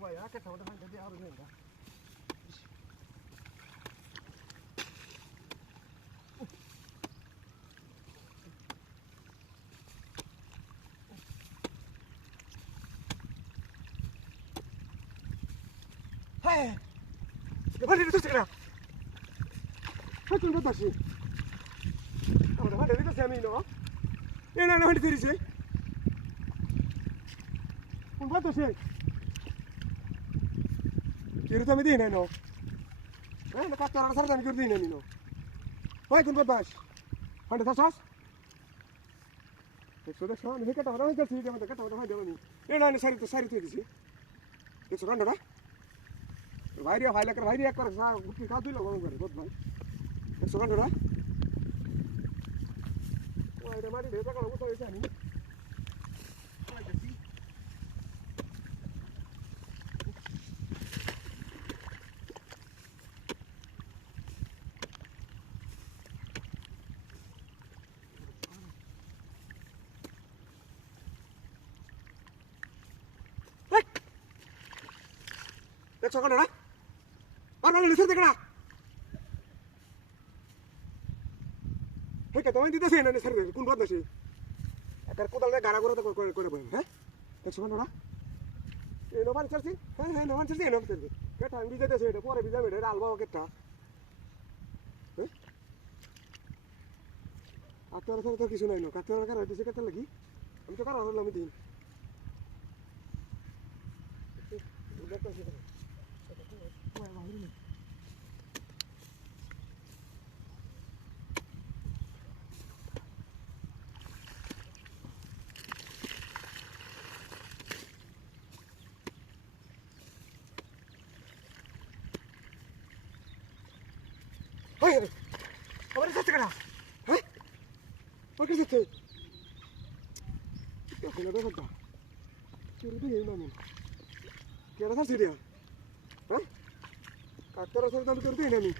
kubaya ke tawo da hande aro ne ga hey bari da tsira hatun da shi amma da hande da sami no ina na hande tiri ce un fatto sei Kirta mi dine no. Na kattora la sarda mi kurdine mi no. Vai kun babash. Hande tasas. Ekso de shon he kata hara jalsi de mata kata hara de mi. Ena ne sari to disi. Ekso randa da. Vai ria haila kar vai ria kar sa gutti ka du logo करे बहुत भाई. Ekso randa da. Vai de mari de ta ka logo to ऐसा नहीं. Vai jalsi. Let's go na. Ano ni sir dekna. He ka tawai dite se na sir kun bad nasi. Akar kodal ne gara gora to kore boy he. Let's go na. E no ban charsi. He no ban charsi no charsi. Ke thang bi jete se pore bi jabe alba ke ta. He? Ator to kisu nai no. Kator kar dise kata lagi. Am to kar aro lami din. Udah to se. Hey, apa ni satu kena? Hah? Apa satu? Kita kena dah kata. Kira tu yang mana? Kira satu dia. Hah? Kakak rasa tahu kerja ini ni.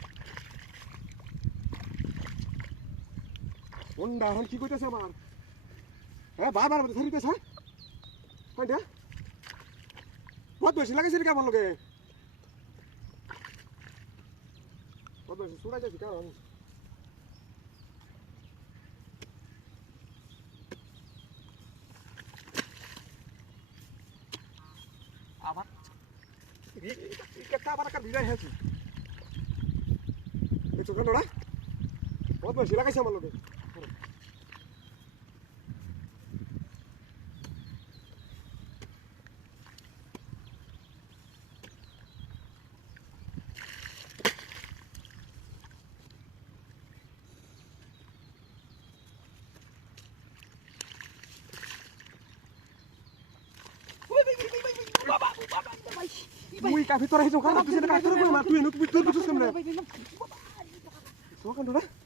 Honda, han kiko itu sama. Babar betul itu sah? Ada? Buat bersih lagi sih kapan loge? Buat bersih sudah jadi kawan. Apa? Kita apa nak bilang है ये चुका नोड़ा बहुत मशीला कैसे मान लोगे Uy, café torre, eso, cara, tú se le cae todo con la tuya, no tú puedes comer. ¿Eso va a cantar?